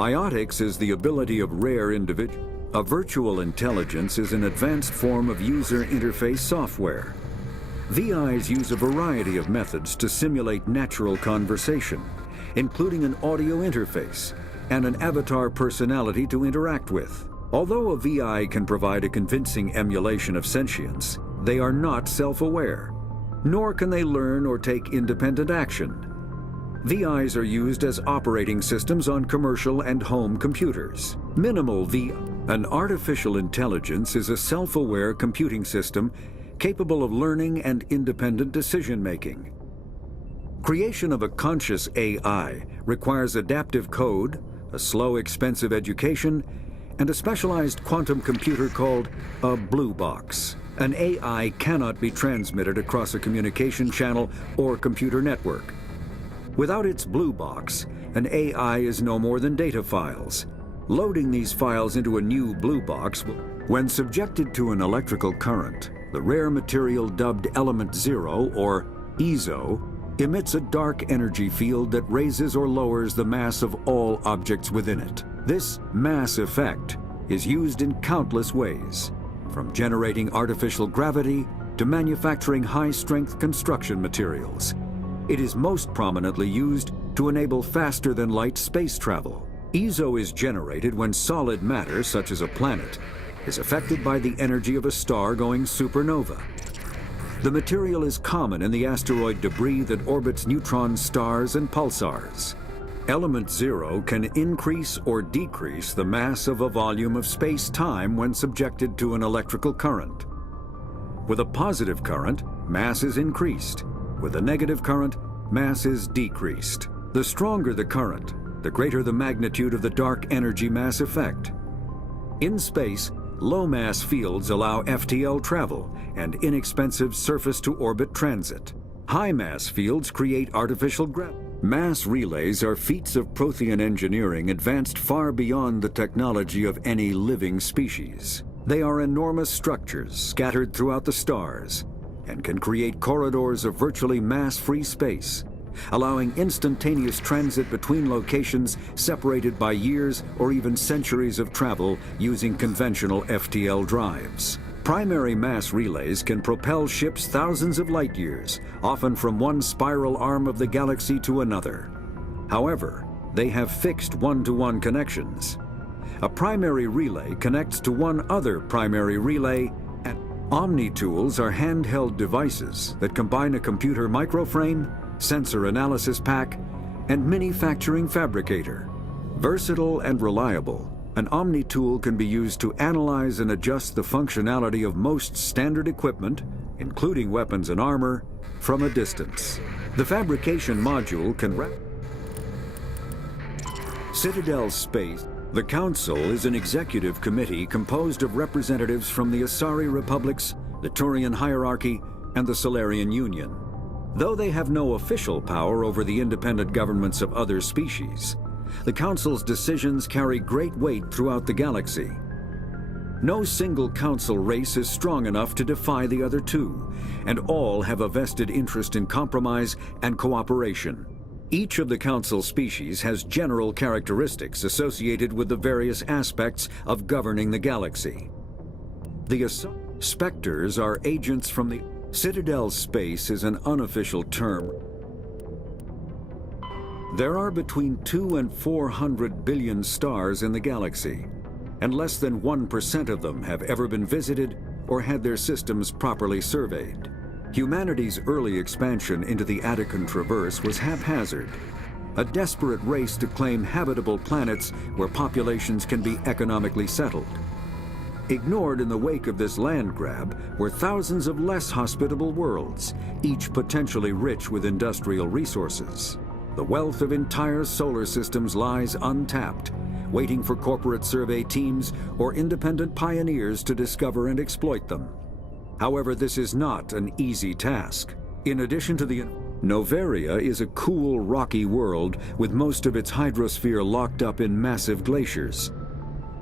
Biotics is the ability of rare individuals. A virtual intelligence is an advanced form of user interface software. VIs use a variety of methods to simulate natural conversation, including an audio interface and an avatar personality to interact with. Although a VI can provide a convincing emulation of sentience, they are not self-aware, nor can they learn or take independent action. VIs are used as operating systems on commercial and home computers. Minimal VI. An artificial intelligence is a self-aware computing system capable of learning and independent decision-making. Creation of a conscious AI requires adaptive code, a slow, expensive education, and a specialized quantum computer called a blue box. An AI cannot be transmitted across a communication channel or computer network. Without its blue box, an AI is no more than data files. Loading these files into a new blue box, when subjected to an electrical current, the rare material dubbed Element 0, or EZO, emits a dark energy field that raises or lowers the mass of all objects within it. This mass effect is used in countless ways, from generating artificial gravity to manufacturing high-strength construction materials. It is most prominently used to enable faster-than-light space travel. EZO is generated when solid matter, such as a planet, is affected by the energy of a star going supernova. The material is common in the asteroid debris that orbits neutron stars and pulsars. Element 0 can increase or decrease the mass of a volume of space-time when subjected to an electrical current. With a positive current, mass is increased. With a negative current, mass is decreased. The stronger the current, the greater the magnitude of the dark energy mass effect. In space, low-mass fields allow FTL travel and inexpensive surface-to-orbit transit. High-mass fields create artificial gravity. Mass relays are feats of Prothean engineering advanced far beyond the technology of any living species. They are enormous structures scattered throughout the stars and can create corridors of virtually mass-free space, allowing instantaneous transit between locations separated by years or even centuries of travel using conventional FTL drives. Primary mass relays can propel ships thousands of light years, often from one spiral arm of the galaxy to another. However, they have fixed one-to-one connections. A primary relay connects to one other primary relay, and Omni-tools are handheld devices that combine a computer microframe, sensor analysis pack, and manufacturing fabricator. Versatile and reliable, an Omni-tool can be used to analyze and adjust the functionality of most standard equipment, including weapons and armor, from a distance. The fabrication module can Citadel Space. The Council is an executive committee composed of representatives from the Asari Republics, the Turian Hierarchy, and the Solarian Union. Though they have no official power over the independent governments of other species, the Council's decisions carry great weight throughout the galaxy. No single Council race is strong enough to defy the other two, and all have a vested interest in compromise and cooperation. Each of the Council species has general characteristics associated with the various aspects of governing the galaxy. The Spectres are agents from the Citadel Space is an unofficial term. There are between 2 and 400 billion stars in the galaxy, and less than 1% of them have ever been visited or had their systems properly surveyed. Humanity's early expansion into the Attican Traverse was haphazard, a desperate race to claim habitable planets where populations can be economically settled. Ignored in the wake of this land grab were thousands of less hospitable worlds, each potentially rich with industrial resources. The wealth of entire solar systems lies untapped, waiting for corporate survey teams or independent pioneers to discover and exploit them. However, this is not an easy task. In addition to the Noveria is a cool, rocky world with most of its hydrosphere locked up in massive glaciers.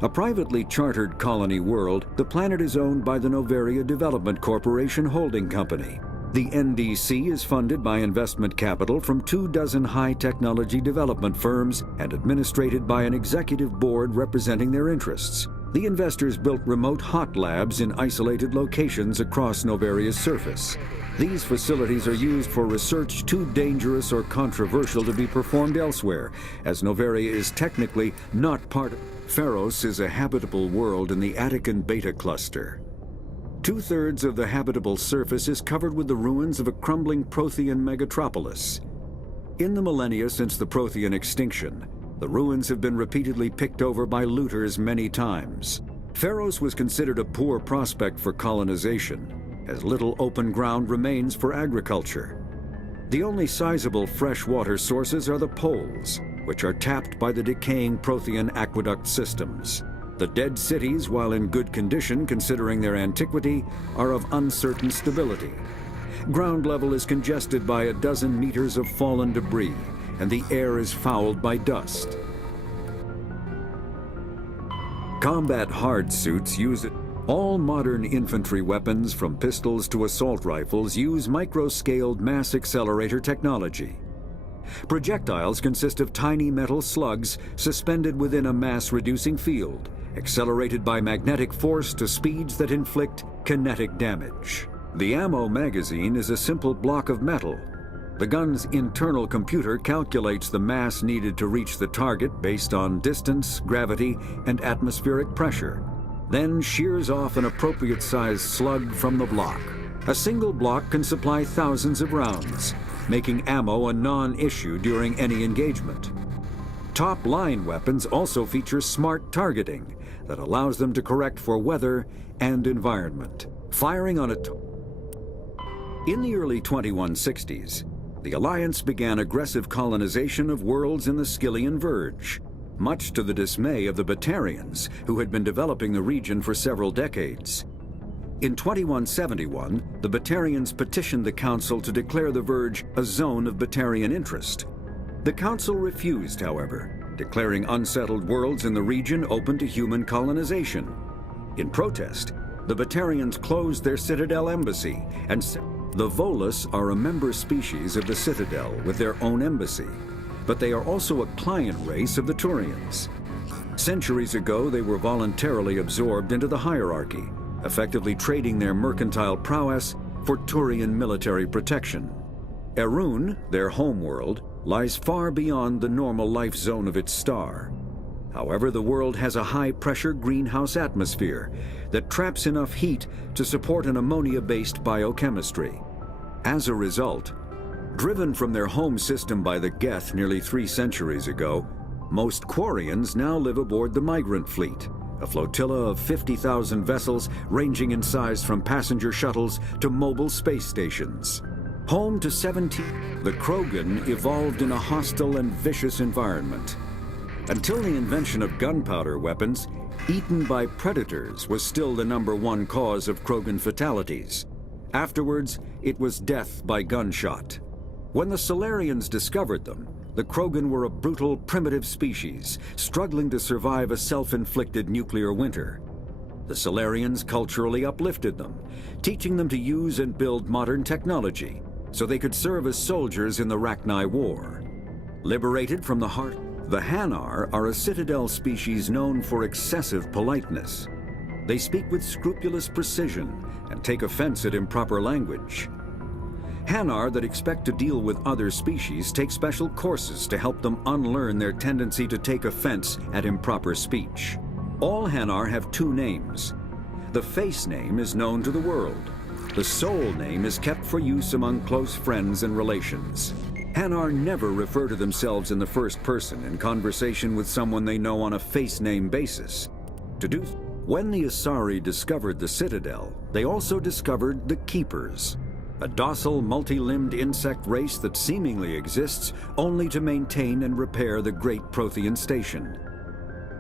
A privately chartered colony world, the planet is owned by the Noveria Development Corporation Holding Company. The NDC is funded by investment capital from 24 high-technology development firms and administrated by an executive board representing their interests. The investors built remote hot labs in isolated locations across Noveria's surface. These facilities are used for research too dangerous or controversial to be performed elsewhere, as Noveria is technically not part of... Pharos is a habitable world in the Attican Beta Cluster. 2/3 of the habitable surface is covered with the ruins of a crumbling Prothean megatropolis. In the millennia since the Prothean extinction, the ruins have been repeatedly picked over by looters many times. Pharos was considered a poor prospect for colonization, as little open ground remains for agriculture. The only sizable freshwater sources are the poles, which are tapped by the decaying Prothean aqueduct systems. The dead cities, while in good condition considering their antiquity, are of uncertain stability. Ground level is congested by a dozen meters of fallen debris, and the air is fouled by dust. Combat hard suits use it. All modern infantry weapons, from pistols to assault rifles, use micro-scaled mass accelerator technology. Projectiles consist of tiny metal slugs suspended within a mass-reducing field, accelerated by magnetic force to speeds that inflict kinetic damage. The ammo magazine is a simple block of metal. The gun's internal computer calculates the mass needed to reach the target based on distance, gravity, and atmospheric pressure, then shears off an appropriate-sized slug from the block. A single block can supply thousands of rounds, making ammo a non-issue during any engagement. Top-line weapons also feature smart targeting that allows them to correct for weather and environment. Firing on In the early 2160s, the Alliance began aggressive colonization of worlds in the Skyllian Verge, much to the dismay of the Batarians, who had been developing the region for several decades. In 2171, the Batarians petitioned the Council to declare the Verge a zone of Batarian interest. The Council refused, however, declaring unsettled worlds in the region open to human colonization. In protest, the Batarians closed their Citadel embassy, and the Volus are a member species of the Citadel with their own embassy, but they are also a client race of the Turians. Centuries ago, they were voluntarily absorbed into the hierarchy, effectively trading their mercantile prowess for Turian military protection. Erun, their homeworld, lies far beyond the normal life zone of its star. However, the world has a high-pressure greenhouse atmosphere that traps enough heat to support an ammonia-based biochemistry. As a result, driven from their home system by the Geth nearly 3 centuries ago, most Quarians now live aboard the Migrant Fleet, a flotilla of 50,000 vessels ranging in size from passenger shuttles to mobile space stations. Home to 17, the Krogan evolved in a hostile and vicious environment. Until the invention of gunpowder weapons, eaten by predators was still the #1 cause of Krogan fatalities. Afterwards, it was death by gunshot. When the Solarians discovered them, the Krogan were a brutal, primitive species, struggling to survive a self-inflicted nuclear winter. The Solarians culturally uplifted them, teaching them to use and build modern technology, so they could serve as soldiers in the Rachni War. Liberated from the heart, the Hanar are a Citadel species known for excessive politeness. They speak with scrupulous precision and take offense at improper language. Hanar that expect to deal with other species take special courses to help them unlearn their tendency to take offense at improper speech. All Hanar have 2 names. The face name is known to the world. The soul name is kept for use among close friends and relations. Hanar never refer to themselves in the first person in conversation with someone they know on a face name basis. When the Asari discovered the Citadel, they also discovered the Keepers. a docile, multi-limbed insect race that seemingly exists only to maintain and repair the Great Prothean Station.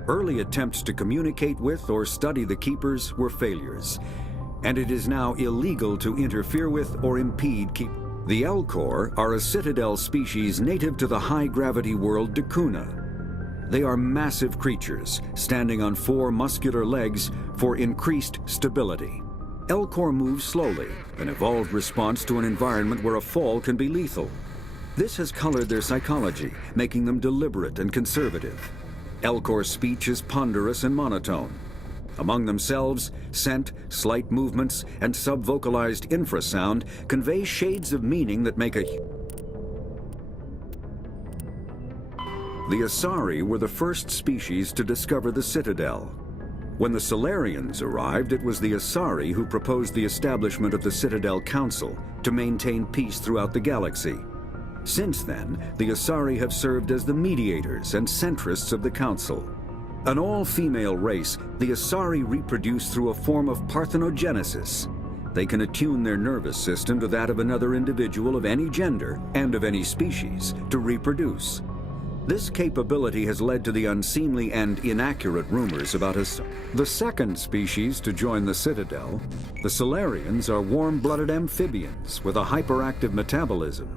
Early attempts to communicate with or study the Keepers were failures, and it is now illegal to interfere with or impede The Elcor are a citadel species native to the high-gravity world Dakuna. They are massive creatures, standing on 4 muscular legs for increased stability. Elcor move slowly, an evolved response to an environment where a fall can be lethal. This has colored their psychology, making them deliberate and conservative. Elcor's speech is ponderous and monotone. Among themselves, scent, slight movements, and sub-vocalized infrasound convey shades of meaning that make The Asari were the first species to discover the Citadel. When the Solarians arrived, it was the Asari who proposed the establishment of the Citadel Council to maintain peace throughout the galaxy. Since then, the Asari have served as the mediators and centrists of the Council. An all-female race, the Asari reproduce through a form of parthenogenesis. They can attune their nervous system to that of another individual of any gender and of any species to reproduce. This capability has led to the unseemly and inaccurate rumors about the second species to join the Citadel. The Solarians are warm-blooded amphibians with a hyperactive metabolism.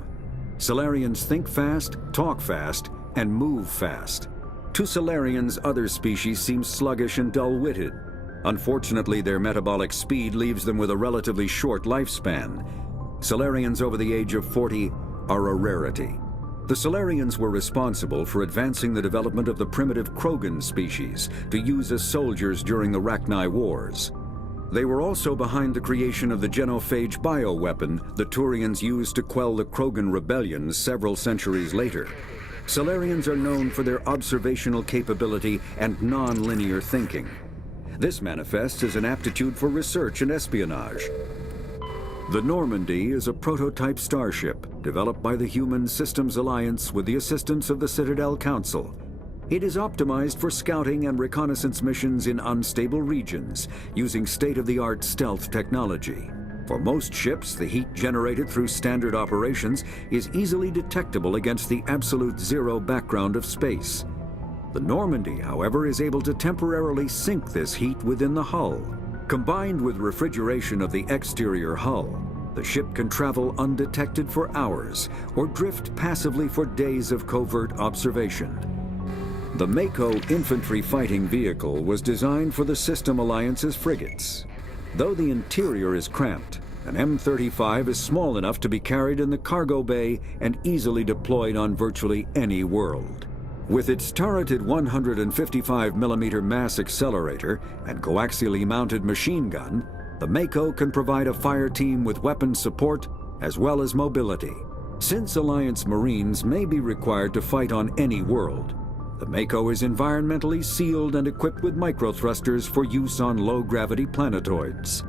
Solarians think fast, talk fast, and move fast. To Solarians, other species seem sluggish and dull-witted. Unfortunately, their metabolic speed leaves them with a relatively short lifespan. Solarians over the age of 40 are a rarity. The Solarians were responsible for advancing the development of the primitive Krogan species to use as soldiers during the Rachni Wars. They were also behind the creation of the genophage bioweapon the Turians used to quell the Krogan rebellions several centuries later. Solarians are known for their observational capability and non-linear thinking. This manifests as an aptitude for research and espionage. The Normandy is a prototype starship developed by the Human Systems Alliance with the assistance of the Citadel Council. It is optimized for scouting and reconnaissance missions in unstable regions using state-of-the-art stealth technology. For most ships, the heat generated through standard operations is easily detectable against the absolute zero background of space. The Normandy, however, is able to temporarily sink this heat within the hull. Combined with refrigeration of the exterior hull, the ship can travel undetected for hours or drift passively for days of covert observation. The Mako infantry fighting vehicle was designed for the System Alliance's frigates. Though the interior is cramped, an M35 is small enough to be carried in the cargo bay and easily deployed on virtually any world. With its turreted 155mm mass accelerator and coaxially mounted machine gun, the Mako can provide a fire team with weapon support as well as mobility. Since Alliance Marines may be required to fight on any world, the Mako is environmentally sealed and equipped with microthrusters for use on low-gravity planetoids.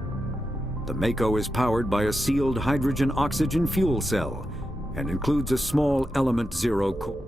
The Mako is powered by a sealed hydrogen-oxygen fuel cell and includes a small Element Zero core.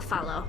I'll follow.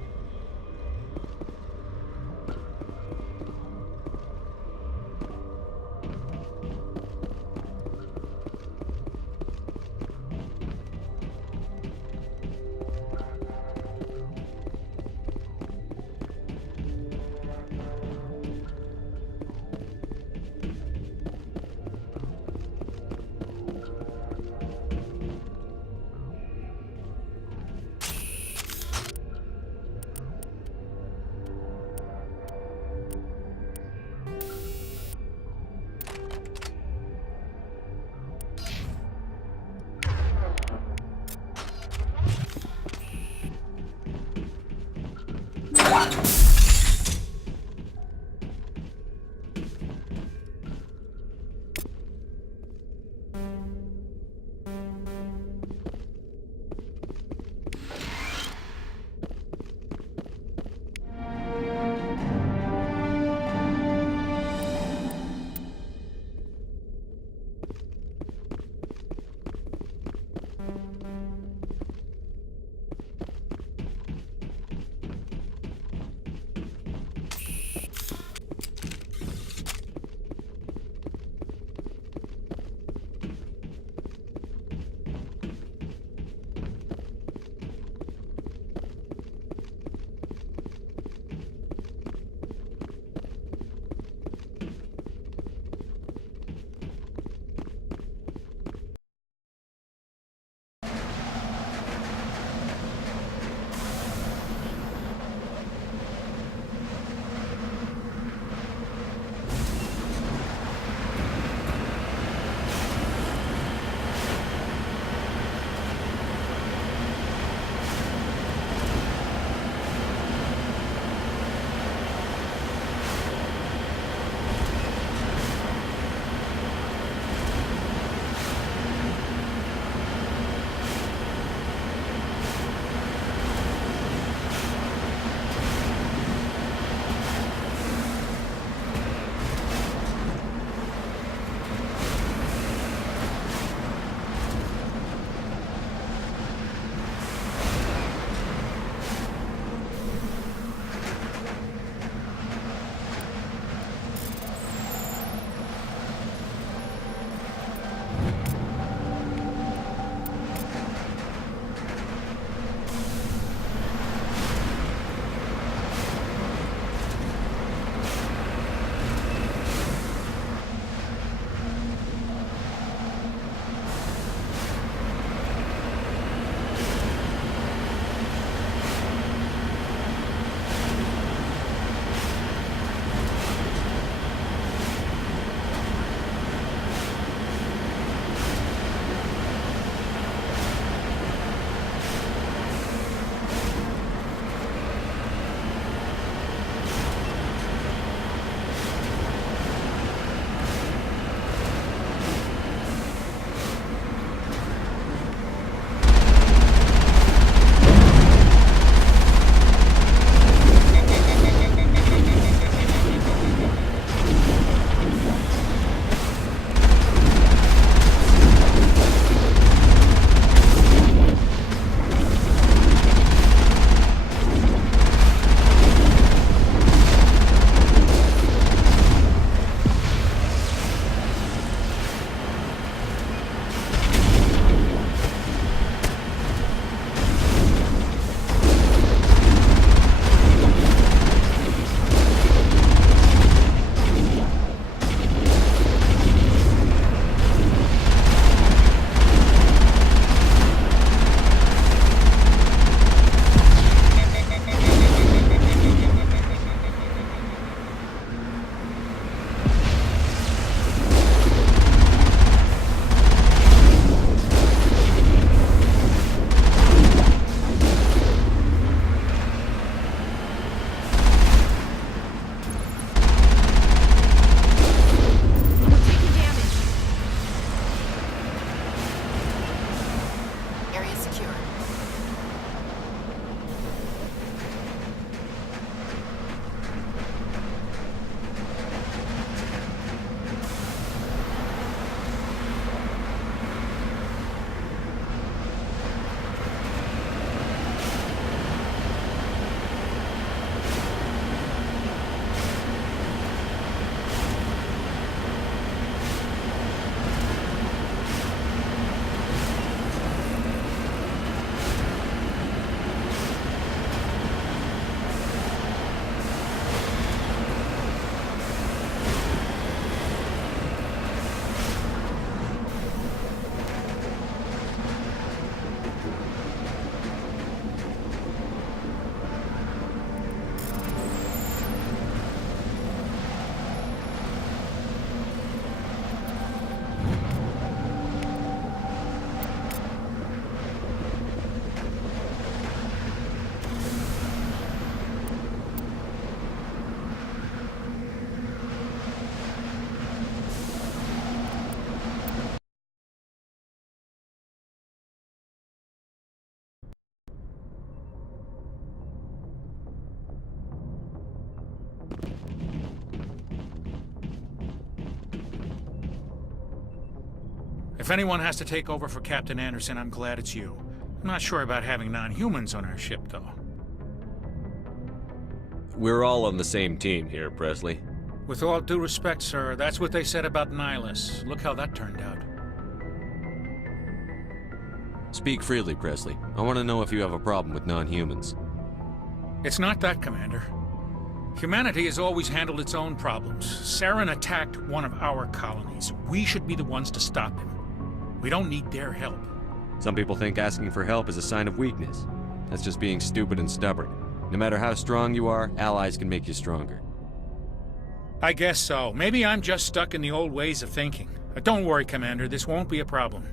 If anyone has to take over for Captain Anderson, I'm glad it's you. I'm not sure about having non-humans on our ship, though. We're all on the same team here, Presley. With all due respect, sir, that's what they said about Nihilus. Look how that turned out. Speak freely, Presley. I want to know if you have a problem with non-humans. It's not that, Commander. Humanity has always handled its own problems. Saren attacked one of our colonies. We should be the ones to stop him. We don't need their help. Some people think asking for help is a sign of weakness. That's just being stupid and stubborn. No matter how strong you are, allies can make you stronger. I guess so. Maybe I'm just stuck in the old ways of thinking. Don't worry, Commander. This won't be a problem.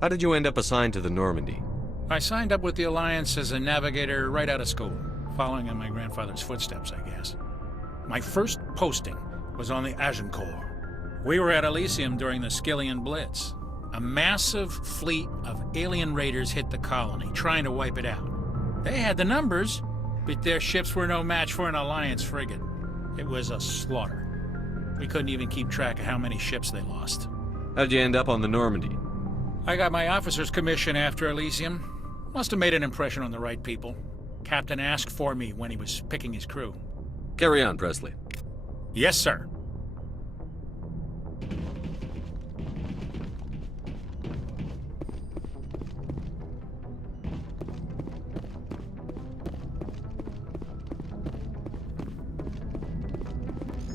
How did you end up assigned to the Normandy? I signed up with the Alliance as a navigator right out of school, following in my grandfather's footsteps, I guess. My first posting was on the Agincourt. We were at Elysium during the Skillian Blitz. A massive fleet of alien raiders hit the colony, trying to wipe it out. They had the numbers, but their ships were no match for an Alliance frigate. It was a slaughter. We couldn't even keep track of how many ships they lost. How'd you end up on the Normandy? I got my officer's commission after Elysium. Must have made an impression on the right people. Captain asked for me when he was picking his crew. Carry on, Presley. Yes, sir.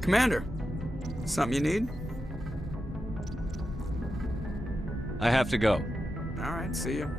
Commander, something you need? I have to go. All right, see you.